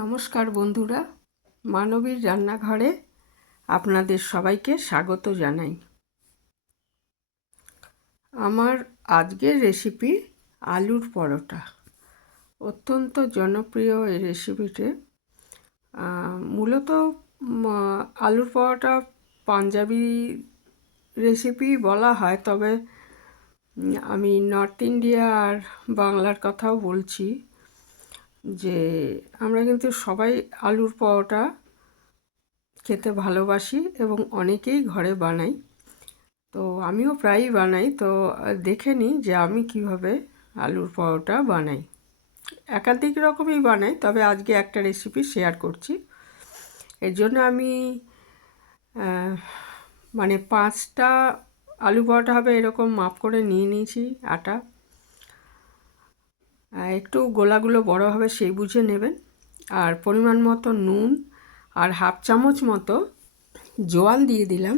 নমস্কার বন্ধুরা, মানবীর রান্নাঘরে আপনাদের সবাইকে স্বাগত জানাই। আমার আজকের রেসিপি আলুর পরোটা। অত্যন্ত জনপ্রিয় এই রেসিপিটি। মূলত আলুর পরোটা পাঞ্জাবি রেসিপি বলা হয়, তবে আমি নর্থ ইন্ডিয়া আর বাংলার কথাও বলছি যে আমরা কিন্তু সবাই আলুর পরোটা খেতে ভালোবাসি এবং অনেকেই ঘরে বানাই। তো আমিও প্রায়ই বানাই। তো দেখে নিই যে আমি কিভাবে আলুর পরোটা বানাই। একাধিক রকমই বানাই, তবে আজকে একটা রেসিপি শেয়ার করছি। এর জন্য আমি মানে 5টা আলু পরোটা হবে এরকম মাপ করে নিয়ে নিয়েছি আটা। একটু গোলাগুলো বড় হবে সেই বুঝে নেবেন। আর পরিমাণ মতো নুন আর হাফ চামচ মতো জোয়ান দিয়ে দিলাম।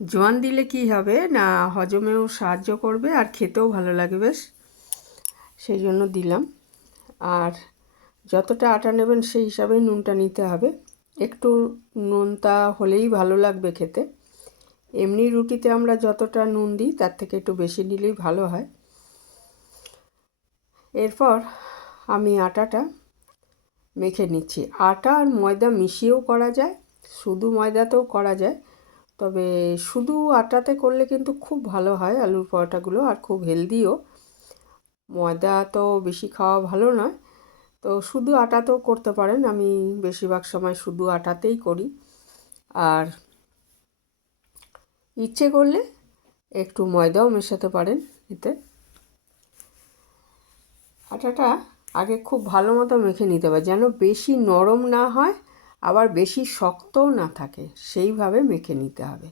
জোয়ান দিলে কি হবে না, হজমেও সাহায্য করবে আর খেতেও ভালো লাগবে বেশ, সেই জন্য দিলাম। আর যতটা আটা নেবেন সেই হিসাবেই নুনটা নিতে হবে। একটু নুনটা হলেই ভালো লাগবে খেতে। এমনি রুটিতে আমরা যতটা নুন দিই তার থেকে একটু বেশি নিলেই ভালো হয়। এরপর আমি আটাটা মেখে নিচ্ছি। আটা আর ময়দা মিশিয়েও করা যায়, শুধু ময়দাতেও করা যায়, তবে শুধু আটাতে করলে কিন্তু খুব ভালো হয় আলুর পরোটাগুলো, আর খুব হেলদিও। ময়দা তো বেশি খাওয়া ভালো নয়, তো শুধু আটাতেও করতে পারেন। আমি বেশিরভাগ সময় শুধু আটাতেই করি। আর ইচ্ছে করলে একটু ময়দাও মেশাতে পারেন এতে। আটাটা আগে খুব ভালো মতো মেখে নিতে হবে, যেন বেশি নরম না হয় আবার বেশি শক্তও না থাকে, সেইভাবে মেখে নিতে হবে।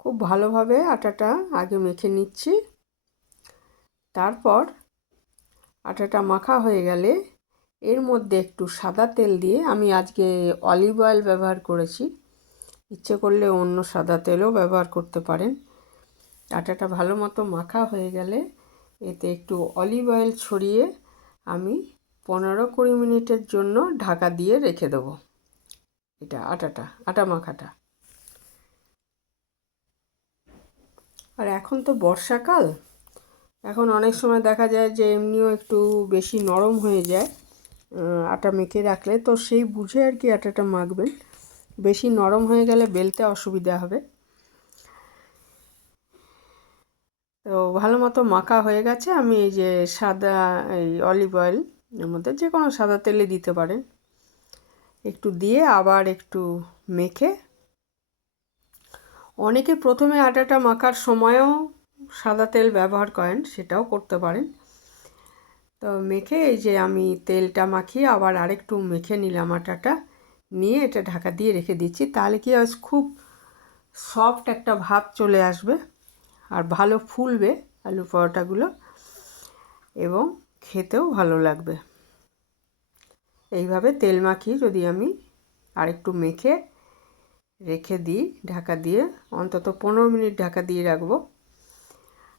খুব ভালোভাবে আটাটা আগে মেখে নিচ্ছি। তারপর আটাটা মাখা হয়ে গেলে এর মধ্যে একটু সাদা তেল দিয়ে, আমি আজকে অলিভ অয়েল ব্যবহার করেছি, ইচ্ছে করলে অন্য সাদা তেলও ব্যবহার করতে পারেন। আটাটা ভালো মতো মাখা হয়ে গেলে এতে একটু অলিভ অয়েল ছড়িয়ে আমি 15-20 মিনিটের জন্য ঢাকা দিয়ে রেখে দেবো এটা আটা মাখাটা। আর এখন তো বর্ষাকাল, এখন অনেক সময় দেখা যায় যে এমনিও একটু বেশি নরম হয়ে যায় আটা মেখে রাখলে, তো সেই বুঝে আর কি আটাটা মাখবেন। বেশি নরম হয়ে গেলে বেলতে অসুবিধা হবে। তো ভালো মতো মাখা হয়ে গেছে। আমি এই যে সাদা এই অলিভ অয়েল, এর মধ্যে যে কোনো সাদা তেলে দিতে পারেন, একটু দিয়ে আবার একটু মেখে, অনেকে প্রথমে আটাটা মাখার সময়ও সাদা তেল ব্যবহার করেন, সেটাও করতে পারেন। তো মেখে এই যে আমি তেলটা মাখিয়ে আবার আরেকটু মেখে নিলাম আটাটা, নিয়ে এটা ঢাকা দিয়ে রেখে দিচ্ছি। তাহলে কি হয়, খুব সফট একটা ভাব চলে আসবে আর ভালো ফুলবে আলু পরোটাগুলো এবং খেতেও ভালো লাগবে। এইভাবে তেল মাখিয়ে যদি আমি আরেকটু মেখে রেখে দিই ঢাকা দিয়ে, অন্তত 15 মিনিট ঢাকা দিয়ে রাখবো।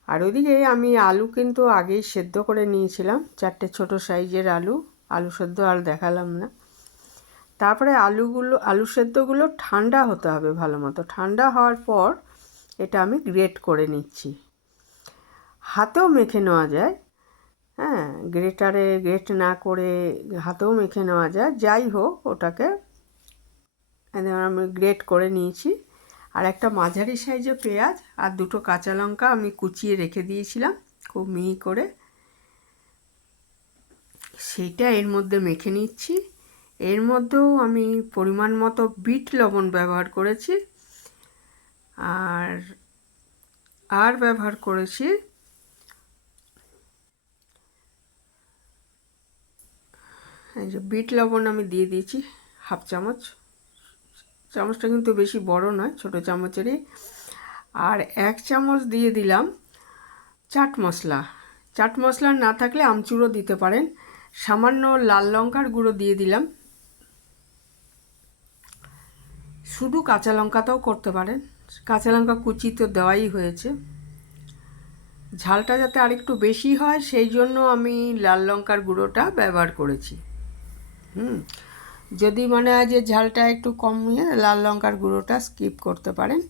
আর ওইদিকে আমি আলু কিন্তু আগেই সেদ্ধ করে নিয়েছিলাম, 4টে ছোটো সাইজের আলু সেদ্ধ আর দেখালাম না। তারপরে আলু সেদ্ধগুলো ঠান্ডা হতে হবে ভালো মতো। ঠান্ডা হওয়ার পর এটা আমি গ্রেট করে নিচ্ছি। হাতেও মেখে নেওয়া যায়, হ্যাঁ, গ্রেটারে গ্রেট না করে হাতেও মেখে নেওয়া যায়। যাই হোক, ওটাকে আমি গ্রেট করে নিয়েছি। আর একটা মাঝারি সাইজের পেঁয়াজ আর 2টো কাঁচা লঙ্কা আমি কুচিয়ে রেখে দিয়েছিলাম খুব মিহি করে, সেইটা এর মধ্যে মেখে নিচ্ছি। এর মধ্যেও আমি পরিমাণ মতো বিট লবণ ব্যবহার করেছি, আর ব্যবহার করেছি এই যে বিট লবণ আমি দিয়ে দিয়েছি হাফ চামচ। চামচটা কিন্তু বেশি বড় নয়, ছোটো চামচেরই। আর 1 চামচ দিয়ে দিলাম চাট মশলা। চাট মশলা না থাকলে আমচুরও দিতে পারেন। সামান্য লাল লঙ্কার গুঁড়ো দিয়ে দিলাম। শুধু কাঁচা লঙ্কাতেও করতে পারেন, কাঁচা লঙ্কা কুচি তো দেওয়াই হয়েছে। ঝালটা যাতে আরেকটু বেশি হয় সেই জন্য আমি লাল লঙ্কার গুঁড়োটা ব্যবহার করেছি। যদি মনে হয় যে ঝালটা একটু কমিয়ে লাল লঙ্কার গুঁড়োটা স্কিপ করতে পারেন।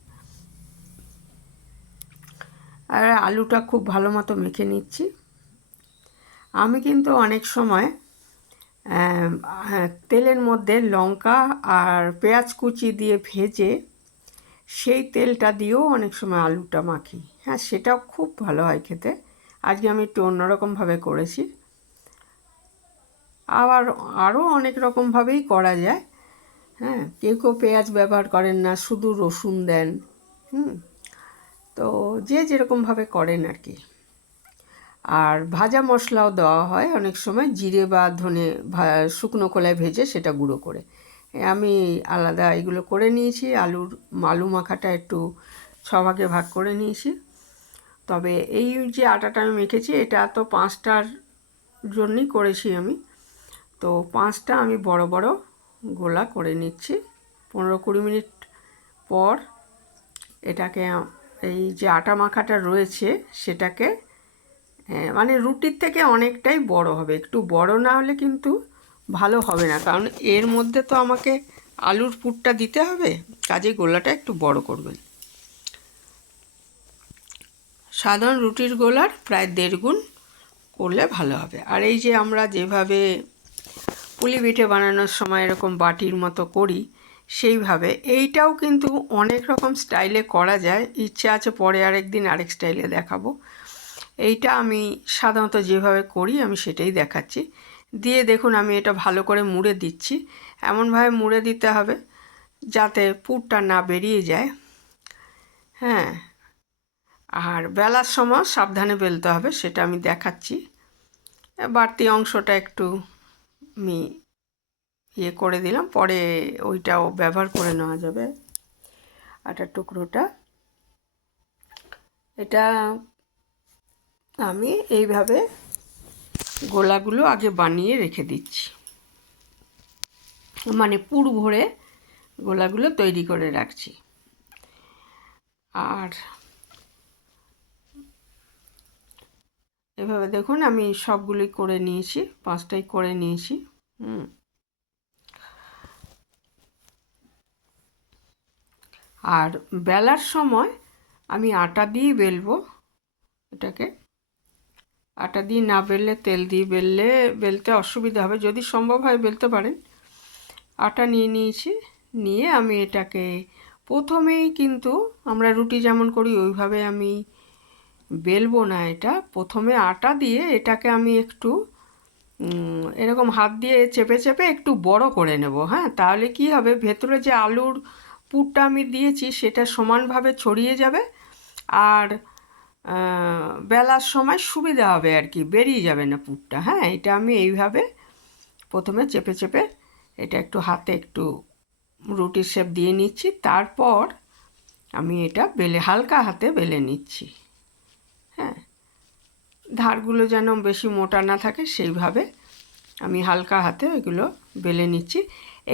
আর আলুটা খুব ভালো মতো মেখে নিচ্ছি। আমি কিন্তু অনেক সময় তেলের মধ্যে লঙ্কা আর পেঁয়াজ কুচি দিয়ে ভেজে সেই তেলটা দিয়েও অনেক সময় আলুটা মাখি। হ্যাঁ, সেটাও খুব ভালো হয় খেতে। আজকে আমি একটু অন্যরকমভাবে করেছি। আবার আরও অনেক রকমভাবেই করা যায়। হ্যাঁ, কেউ কেউ পেঁয়াজ ব্যবহার করেন না, শুধু রসুন দেন। তো যে যেরকমভাবে করেন আর কি। আর ভাজা মশলাও দেওয়া হয় অনেক সময়, জিরে বা ধনে শুকনো খোলায় ভেজে সেটা গুঁড়ো করে। আমি আলাদা এগুলো করে নিয়েছি। আলু মাখাটা একটু 6 ভাগে ভাগ করে নিয়েছি। তবে এই যে আটাটা আমি মেখেছি এটা তো 5টার জন্যই করেছি আমি। তো 5টা আমি বড় বড় গোলা করে নিচ্ছি। 15-20 মিনিট পর এটাকে এই যে আটা মাখাটা রয়েছে সেটাকে মানে রুটির থেকে অনেকটাই বড় হবে। একটু বড় না হলে কিন্তু ভালো হবে না, কারণ এর মধ্যে তো আমাকে আলুর পুরটা দিতে হবে, কাজেই গোলাটা একটু বড় করবেন। সাধারণ রুটির গোলার প্রায় 1.5 গুণ করলে ভালো হবে। আর এই যে আমরা যেভাবে পুলি পিঠে বানানোর সময় এরকম বাটির মতো করি, সেইভাবে এইটাও কিন্তু অনেক রকম স্টাইলে করা যায়। ইচ্ছে আছে পরে আরেকদিন আরেক স্টাইলে দেখাবো। এইটা আমি সাধারণত যেভাবে করি আমি সেটাই দেখাচ্ছি। দিয়ে দেখুন আমি এটা ভালো করে মুড়ে দিচ্ছি। এমনভাবে মুড়ে দিতে হবে যাতে পুরটা না বেরিয়ে যায়। হ্যাঁ, আর বেলার সময় সাবধানে বেলতে হবে, সেটা আমি দেখাচ্ছি। বাড়তি অংশটা একটু আমি করে দিলাম, পরে ওইটাও ব্যবহার করে নেওয়া যাবে আটার টুকরোটা। এটা আমি এইভাবে গোলাগুলো আগে বানিয়ে রেখে দিচ্ছি, মানে পুর ভরে গোলাগুলো তৈরি করে রাখছি। আর এভাবে দেখুন আমি সবগুলোই করে নিয়েছি, 5টাই করে নিয়েছি। আর বেলার সময় আমি আটা দিয়ে বেলবো এটাকে। আটা দিয়ে না বেললে তেল দিয়ে বেলতে অসুবিধা হবে, যদি সম্ভব হয় বেলতে পারেন। আটা নিয়ে নিয়েছি, নিয়ে আমি এটাকে প্রথমেই কিন্তু আমরা রুটি যেমন করি ওইভাবে আমি বেলবো না। এটা প্রথমে আটা দিয়ে এটাকে আমি একটু এরকম হাত দিয়ে চেপে চেপে একটু বড় করে নেব। হ্যাঁ, তাহলে কি হবে, ভেতরে যে আলুর পুরটা আমি দিয়েছি সেটা সমানভাবে ছড়িয়ে যাবে, আর বেলার সময় সুবিধা হবে আর কি, বেরিয়ে যাবে না পুরটা। হ্যাঁ, এটা আমি এইভাবে প্রথমে চেপে চেপে এটা একটু হাতে একটু রুটির শেপ দিয়ে নিচ্ছি, তারপর আমি এটা হালকা হাতে বেলে নিচ্ছি। হ্যাঁ, ধারগুলো যেন বেশি মোটা না থাকে সেইভাবে আমি হালকা হাতে এগুলো বেলে নিচ্ছি।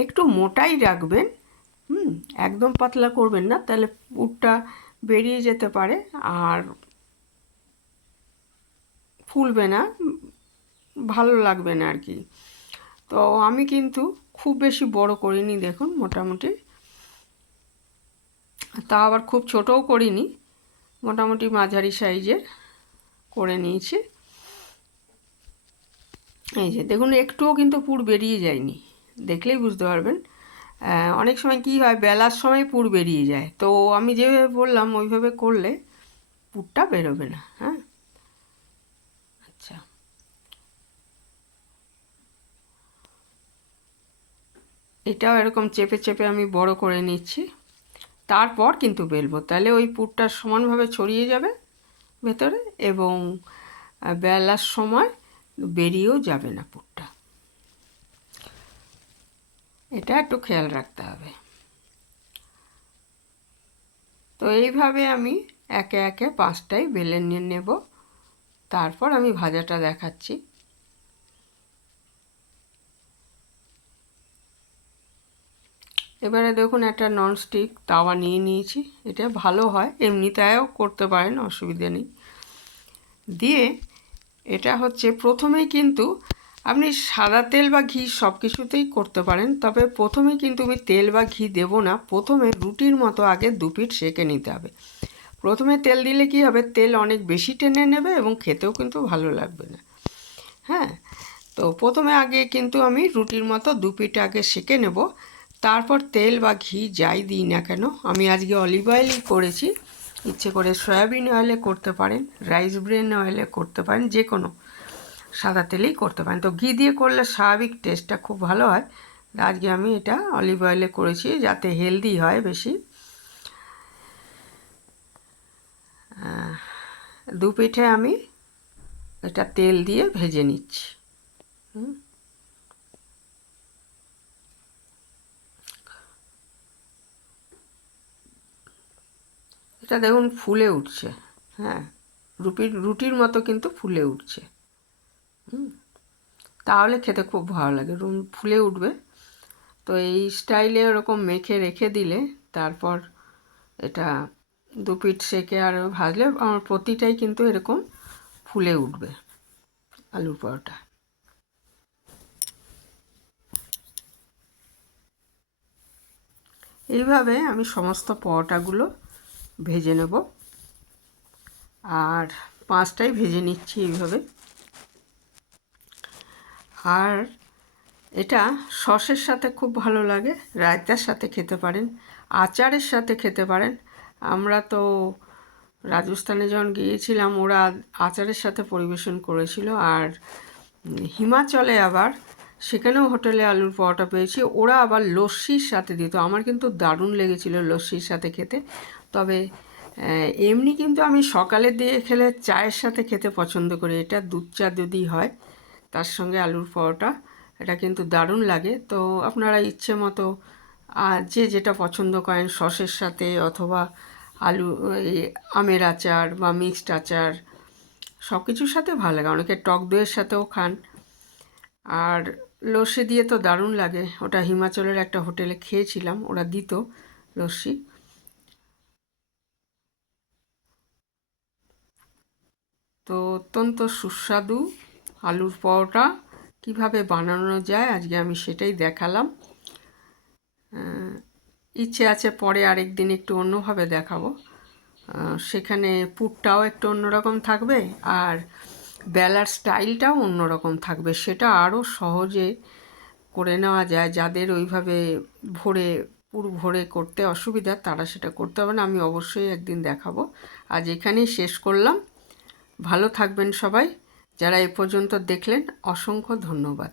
একটু মোটাই রাখবেন, একদম পাতলা করবেন না, তাহলে পুরটা বেরিয়ে যেতে পারে আর ফুলবে না, ভালো লাগবে না আর কি। তো আমি কিন্তু খুব বেশি বড় করিনি, দেখুন মোটামুটি, তা আবার খুব ছোটও করিনি, মোটামুটি মাঝারি সাইজের করে নিয়েছি। এই যে দেখুন একটুও কিন্তু পুর বেরিয়ে যায়নি, দেখলেই বুঝতে পারবেন। অনেক সময় কি হয়, বেলার সময় পুর বেরিয়ে যায়, তো আমি যেভাবে বললাম ওইভাবে করলে পুরটা বেরোবে না। হ্যাঁ, আচ্ছা, এটাও এরকম চেপে চেপে আমি বড় করে নিচ্ছি, তারপর কিন্তু বেলবো, তাহলে ওই পুরটা সমানভাবে ছড়িয়ে যাবে ভেতরে এবং বেলার সময় বেরিয়েও যাবে না পুরটা। এটা একটু খেয়াল রাখতে হবে। তো এইভাবে আমি একে একে 5টাই বেলে নিয়ে নেব, তারপর আমি ভাজাটা দেখাচ্ছি। এবারে দেখুন একটা ননস্টিক তাওয়া নিয়ে নিয়েছি, এটা ভালো হয়, এমনিতেও করতে পারেন, অসুবিধে নেই। দিয়ে এটা হচ্ছে প্রথমেই কিন্তু আপনি সাদা তেল বা ঘি সব কিছুতেই করতে পারেন, তবে প্রথমেই কিন্তু আমি তেল বা ঘি দেব না। প্রথমে রুটির মতো আগে 2 পিঠ সেঁকে নিতে হবে। প্রথমে তেল দিলে কি হবে, তেল অনেক বেশি টেনে নেবে এবং খেতেও কিন্তু ভালো লাগবে না। হ্যাঁ, তো প্রথমে আগে কিন্তু আমি রুটির মতো 2 পিঠ আগে সেঁকে নেব, তারপর তেল বা ঘি যাই দিই না কেন, আমি আজকে অলিভ অয়েলই করেছি। ইচ্ছে করে সয়াবিন অয়েলে করতে পারেন, রাইস ব্রেন অয়েলে করতে পারেন, যে কোনো সাদা তেলেই করতে পারেন। তো ঘি দিয়ে করলে স্বাভাবিক টেস্টটা খুব ভালো হয়। আজকে আমি এটা অলিভ অয়েলে করেছি যাতে হেলদি হয় বেশি। 2 পিঠে আমি এটা তেল দিয়ে ভেজে নিচ্ছি। এটা দেখুন ফুলে উঠছে। হ্যাঁ, রুটির মতো কিন্তু ফুলে উঠছে। তাহলে খেতে খুব ভালো লাগে, ফুলে উঠবে। তো এই স্টাইলে ওরকম মেখে রেখে দিলে তারপর এটা 2 পিঠ সেঁকে আর ভাজলে আমার প্রতিটাই কিন্তু এরকম ফুলে উঠবে আলুর পরোটা। এইভাবে আমি সমস্ত পরোটাগুলো ভেজে নেব, আর 5টাই ভেজে নিচ্ছি এইভাবে। আর এটা সসের সাথে খুব ভালো লাগে, রায়তার সাথে খেতে পারেন, আচারের সাথে খেতে পারেন। আমরা তো রাজস্থানে যখন গিয়েছিলাম ওরা আচারের সাথে পরিবেশন করেছিল, আর হিমাচলে আবার সেখানেও হোটেলে আলুর পরোটা পেয়েছি, ওরা আবার লস্যির সাথে দিত। আমার কিন্তু দারুণ লেগেছিল লস্যির সাথে খেতে। তবে এমনি কিন্তু আমি সকালে দিয়ে খেলে চায়ের সাথে খেতে পছন্দ করি। এটা দুধ চা যদি হয় তার সঙ্গে আলুর পরোটা, এটা কিন্তু দারুণ লাগে। তো আপনারা ইচ্ছে মতো যে যেটা পছন্দ করেন, সসের সাথে অথবা আলু আমের আচার বা মিক্সড আচার সব কিছুর সাথে ভালো লাগে। অনেকে টক দইয়ের সাথেও খান। আর লস্যি দিয়ে তো দারুণ লাগে, ওটা হিমাচলের একটা হোটেলে খেয়েছিলাম, ওরা দিত লস্যি। তো অত্যন্ত সুস্বাদু আলুর পরোটা কিভাবে বানানো যায় আজকে আমি সেটাই দেখালাম। ইচ্ছে আছে পরে আরেক দিন একটু অন্যভাবে দেখাবো, সেখানে পুরটাও একটু অন্যরকম থাকবে আর বেলার স্টাইলটাও অন্যরকম থাকবে, সেটা আরও সহজে করে নেওয়া যায়। যাদের ওইভাবে পুর ভরে করতে অসুবিধা তারা সেটা করতে হবে না, আমি অবশ্যই একদিন দেখাবো। আজ এখানেই শেষ করলাম। ভালো থাকবেন সবাই, যারা এ পর্যন্ত দেখলেন অসংখ্য ধন্যবাদ।